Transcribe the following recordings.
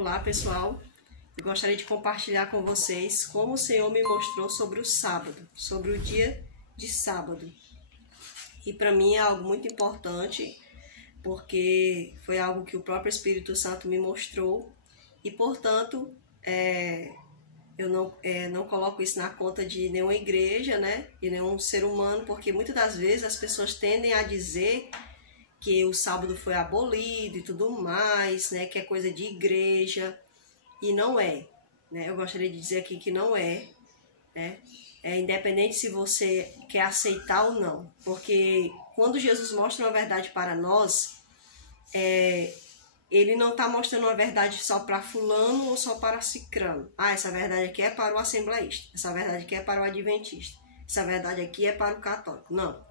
Olá pessoal, eu gostaria de compartilhar com vocês como o Senhor me mostrou sobre o sábado, sobre o dia de sábado. E para mim é algo muito importante, porque foi algo que o próprio Espírito Santo me mostrou e, portanto, eu não coloco isso na conta de nenhuma igreja, né, e nenhum ser humano, porque muitas das vezes as pessoas tendem a dizer que o sábado foi abolido e tudo mais, né, que é coisa de igreja, e não é, né? Eu gostaria de dizer aqui que não é, né? Independente se você quer aceitar ou não, porque quando Jesus mostra uma verdade para nós, ele não está mostrando uma verdade só para fulano ou só para cicrano. Ah, essa verdade aqui é para o assembleísta, essa verdade aqui é para o adventista, essa verdade aqui é para o católico. Não.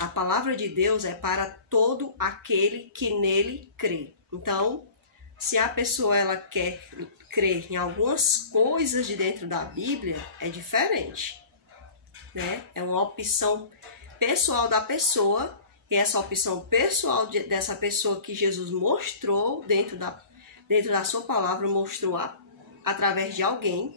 A palavra de Deus é para todo aquele que nele crê. Então, se a pessoa ela quer crer em algumas coisas de dentro da Bíblia, é diferente, né? É uma opção pessoal da pessoa, e essa opção pessoal dessa pessoa que Jesus mostrou dentro da sua palavra, mostrou através de alguém,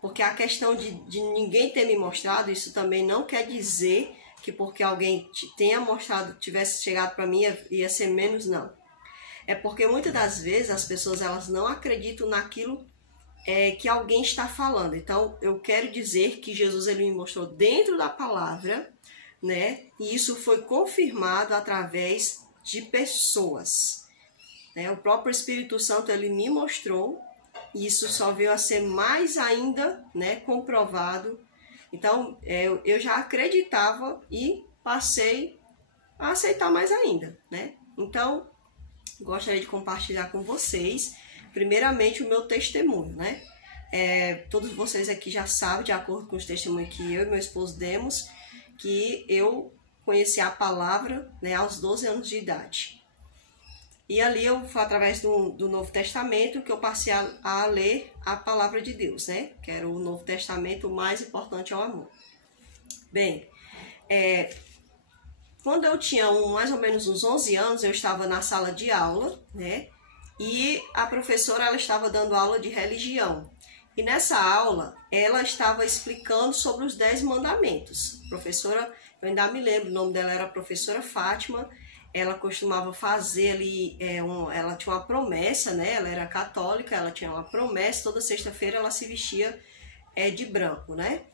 porque a questão de ninguém ter me mostrado, isso também não quer dizer que porque alguém tenha mostrado, tivesse chegado para mim, ia ser menos, não. É porque muitas das vezes as pessoas elas não acreditam naquilo que alguém está falando. Então, eu quero dizer que Jesus ele me mostrou dentro da palavra, né? E isso foi confirmado através de pessoas, né? O próprio Espírito Santo ele me mostrou, e isso só veio a ser mais ainda, né, comprovado. Então, eu já acreditava e passei a aceitar mais ainda, né? Então, gostaria de compartilhar com vocês, primeiramente, o meu testemunho, né? Todos vocês aqui já sabem, de acordo com os testemunhos que eu e meu esposo demos, que eu conheci a palavra, né, aos 12 anos de idade. E ali foi através do Novo Testamento que eu passei a ler a palavra de Deus, né? Que era o Novo Testamento, o mais importante é o amor. Bem, quando eu tinha mais ou menos uns 11 anos, eu estava na sala de aula, né? E a professora ela estava dando aula de religião. E nessa aula, ela estava explicando sobre os 10 mandamentos. Professora, eu ainda me lembro, o nome dela era a professora Fátima. Ela costumava fazer ali, ela tinha uma promessa, né? Ela era católica, ela tinha uma promessa, toda sexta-feira ela se vestia de branco, né?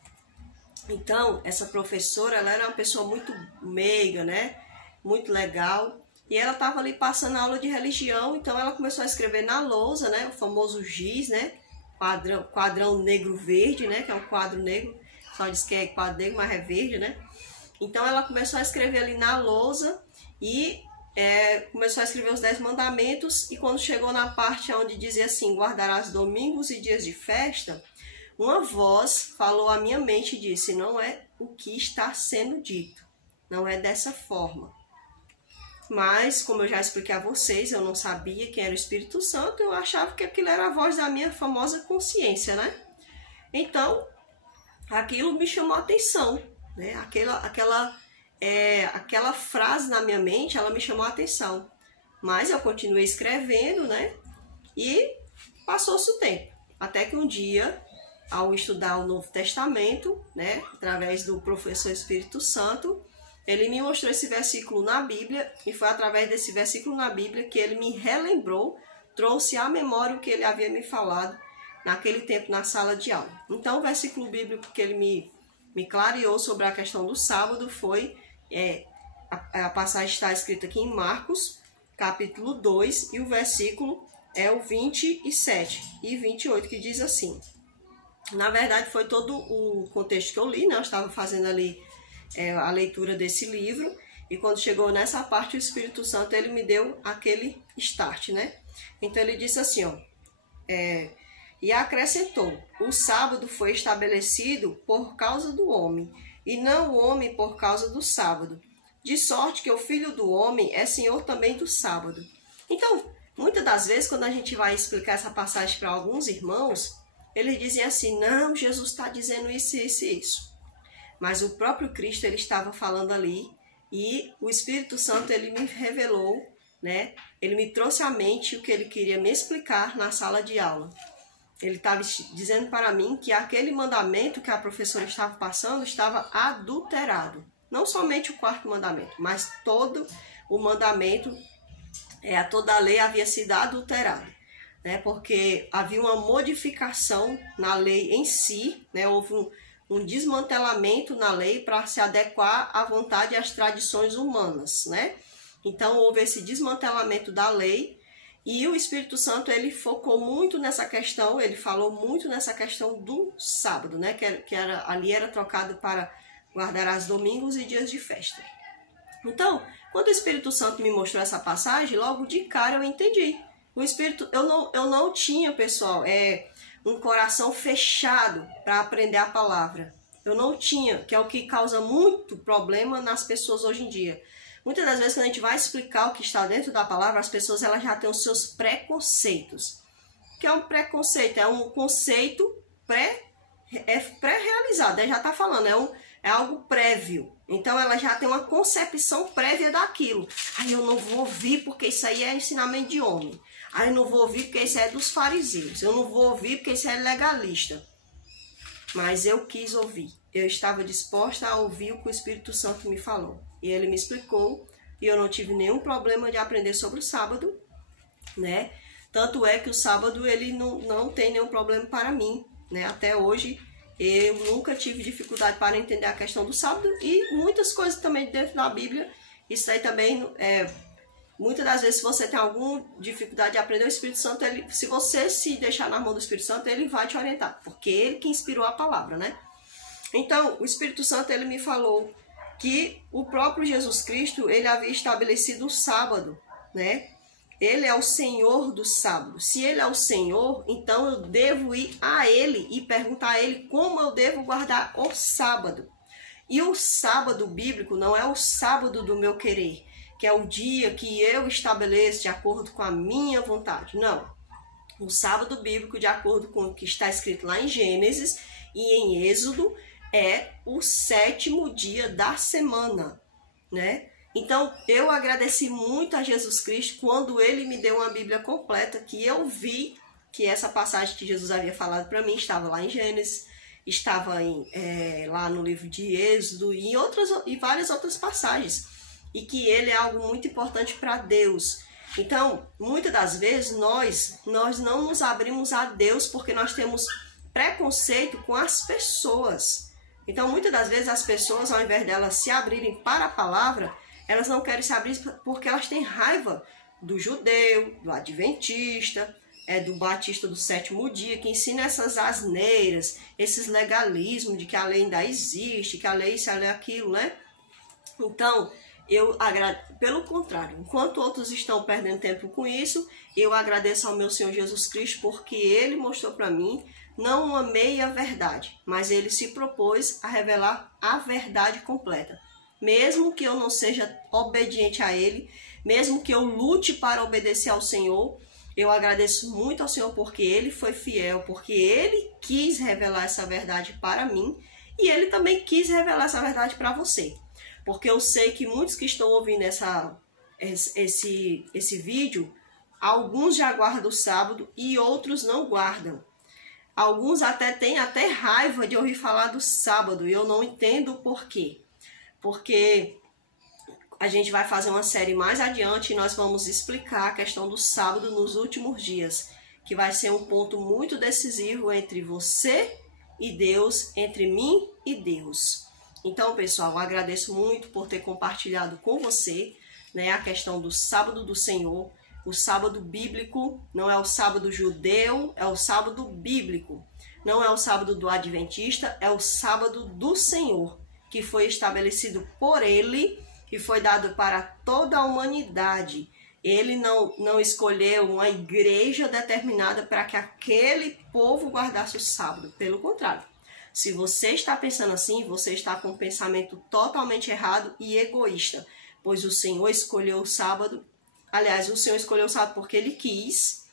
Então, essa professora, ela era uma pessoa muito meiga, né? Muito legal. E ela estava ali passando a aula de religião, então ela começou a escrever na lousa, né? O famoso giz, né? Quadrão negro-verde, né? Que é um quadro negro, só diz que é quadro negro, mas é verde, né? Então, ela começou a escrever ali na lousa, e começou a escrever os 10 mandamentos, e quando chegou na parte onde dizia assim, guardarás domingos e dias de festa, uma voz falou à minha mente e disse, não é o que está sendo dito, não é dessa forma. Mas, como eu já expliquei a vocês, eu não sabia quem era o Espírito Santo, eu achava que aquilo era a voz da minha famosa consciência, né? Então, aquilo me chamou a atenção, né? Aquela frase na minha mente, ela me chamou a atenção. Mas eu continuei escrevendo, né? E passou-se o tempo. Até que um dia, ao estudar o Novo Testamento, né? Através do professor Espírito Santo, ele me mostrou esse versículo na Bíblia. E foi através desse versículo na Bíblia que ele me relembrou, trouxe à memória o que ele havia me falado naquele tempo na sala de aula. Então, o versículo bíblico que ele me clareou sobre a questão do sábado foi... a passagem está escrita aqui em Marcos, capítulo 2, e o versículo é o 27 e 28, que diz assim. Na verdade, foi todo o contexto que eu li, né? Eu estava fazendo ali a leitura desse livro, e quando chegou nessa parte, o Espírito Santo ele me deu aquele start, né? Então, ele disse assim, ó, e acrescentou, o sábado foi estabelecido por causa do homem, e não o homem por causa do sábado. De sorte que o Filho do Homem é Senhor também do sábado. Então, muitas das vezes, quando a gente vai explicar essa passagem para alguns irmãos, eles dizem assim, não, Jesus está dizendo isso, isso e isso. Mas o próprio Cristo, ele estava falando ali, e o Espírito Santo, ele me revelou né? Ele me trouxe à mente o que ele queria me explicar na sala de aula. Ele estava dizendo para mim que aquele mandamento que a professora estava passando estava adulterado. Não somente o quarto mandamento, mas todo o mandamento, toda a lei havia sido adulterada, né? Porque havia uma modificação na lei em si, né? Houve um desmantelamento na lei para se adequar à vontade e às tradições humanas, né? Então houve esse desmantelamento da lei e o Espírito Santo ele focou muito nessa questão, ele falou muito nessa questão do sábado, né? Que ali era trocado para guardar os domingos e dias de festa. Então, quando o Espírito Santo me mostrou essa passagem, logo de cara eu entendi. O Espírito, eu não tinha, pessoal, um coração fechado para aprender a palavra. Eu não tinha, que é o que causa muito problema nas pessoas hoje em dia. Muitas das vezes, quando a gente vai explicar o que está dentro da palavra, as pessoas elas já têm os seus preconceitos. O que é um preconceito? É um conceito pré-realizado, já está falando, é algo prévio. Então, ela já tem uma concepção prévia daquilo. Aí eu não vou ouvir porque isso aí é ensinamento de homem. Aí eu não vou ouvir porque isso é dos fariseus. Eu não vou ouvir porque isso é legalista. Mas eu quis ouvir. Eu estava disposta a ouvir o que o Espírito Santo me falou. E ele me explicou. E eu não tive nenhum problema de aprender sobre o sábado, né? Tanto é que o sábado ele não tem nenhum problema para mim, né? Até hoje eu nunca tive dificuldade para entender a questão do sábado e muitas coisas também dentro da Bíblia. Isso aí também muitas das vezes, se você tem alguma dificuldade de aprender, o Espírito Santo, se você se deixar na mão do Espírito Santo, ele vai te orientar, porque ele que inspirou a palavra, né? Então, o Espírito Santo, ele me falou que o próprio Jesus Cristo, ele havia estabelecido o sábado, né? Ele é o Senhor do sábado. Se ele é o Senhor, então eu devo ir a ele e perguntar a ele como eu devo guardar o sábado. E o sábado bíblico não é o sábado do meu querer, que é o dia que eu estabeleço de acordo com a minha vontade. Não. O sábado bíblico, de acordo com o que está escrito lá em Gênesis e em Êxodo, é o 7º dia da semana, né? Então, eu agradeci muito a Jesus Cristo quando ele me deu uma Bíblia completa, que eu vi que essa passagem que Jesus havia falado para mim estava lá em Gênesis, estava lá no livro de Êxodo e várias outras passagens. E que ele é algo muito importante para Deus. Então, muitas das vezes, nós não nos abrimos a Deus porque nós temos preconceito com as pessoas. Então, muitas das vezes, as pessoas, ao invés delas se abrirem para a palavra, elas não querem se abrir porque elas têm raiva do judeu, do adventista, do batista do 7º dia, que ensina essas asneiras, esses legalismos de que a lei ainda existe, que a lei isso, a lei aquilo, né? Então, pelo contrário, enquanto outros estão perdendo tempo com isso, eu agradeço ao meu Senhor Jesus Cristo porque ele mostrou para mim não uma meia verdade, mas ele se propôs a revelar a verdade completa. Mesmo que eu não seja obediente a ele, mesmo que eu lute para obedecer ao Senhor, eu agradeço muito ao Senhor porque ele foi fiel, porque ele quis revelar essa verdade para mim e ele também quis revelar essa verdade para você. Porque eu sei que muitos que estão ouvindo esse vídeo, alguns já guardam o sábado e outros não guardam. Alguns têm raiva de ouvir falar do sábado e eu não entendo o porquê. Porque a gente vai fazer uma série mais adiante e nós vamos explicar a questão do sábado nos últimos dias, que vai ser um ponto muito decisivo entre você e Deus, entre mim e Deus. Então, pessoal, eu agradeço muito por ter compartilhado com você, né, a questão do sábado do Senhor. O sábado bíblico não é o sábado judeu, é o sábado bíblico. Não é o sábado do adventista, é o sábado do Senhor, que foi estabelecido por ele e foi dado para toda a humanidade. Ele não escolheu uma igreja determinada para que aquele povo guardasse o sábado. Pelo contrário. Se você está pensando assim, você está com um pensamento totalmente errado e egoísta, pois o Senhor escolheu o sábado. Aliás, o Senhor escolheu o sábado porque ele quis,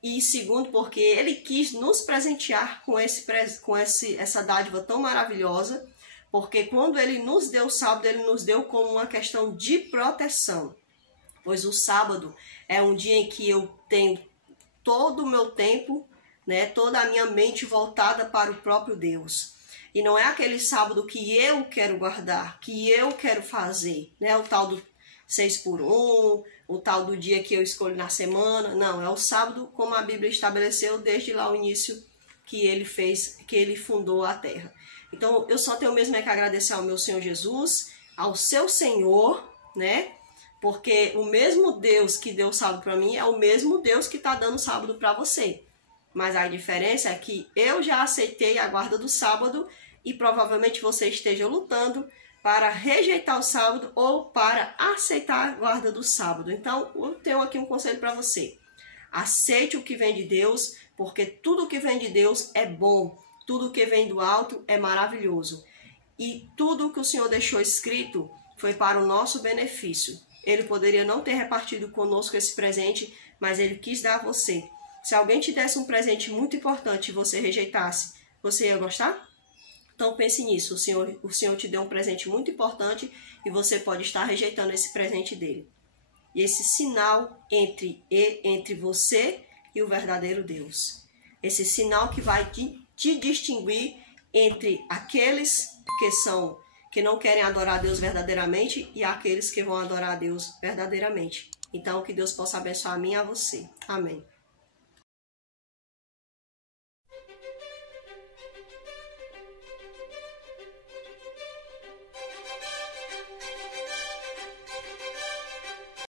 e segundo, porque ele quis nos presentear com essa dádiva tão maravilhosa, porque quando ele nos deu o sábado, ele nos deu como uma questão de proteção. pois o sábado é um dia em que eu tenho todo o meu tempo, né, toda a minha mente voltada para o próprio Deus. E não é aquele sábado que eu quero guardar, que eu quero fazer, né, o tal do 6x1, o tal do dia que eu escolho na semana. Não, é o sábado como a Bíblia estabeleceu desde lá o início que ele fez, que ele fundou a terra. Então, eu só tenho mesmo que agradecer ao meu Senhor Jesus, ao seu Senhor, né? Porque o mesmo Deus que deu o sábado para mim é o mesmo Deus que está dando o sábado para você. Mas a diferença é que eu já aceitei a guarda do sábado e provavelmente você esteja lutando para rejeitar o sábado ou para aceitar a guarda do sábado. Então, eu tenho aqui um conselho para você. Aceite o que vem de Deus, porque tudo que vem de Deus é bom. Tudo que vem do alto é maravilhoso. E tudo que o Senhor deixou escrito foi para o nosso benefício. Ele poderia não ter repartido conosco esse presente, mas ele quis dar a você. Se alguém te desse um presente muito importante e você rejeitasse, você ia gostar? Então pense nisso. O Senhor te deu um presente muito importante e você pode estar rejeitando esse presente dele. E esse sinal entre você e o verdadeiro Deus. Esse sinal que vai te distinguir entre aqueles que não querem adorar a Deus verdadeiramente e aqueles que vão adorar a Deus verdadeiramente. Então, que Deus possa abençoar a mim e a você. Amém.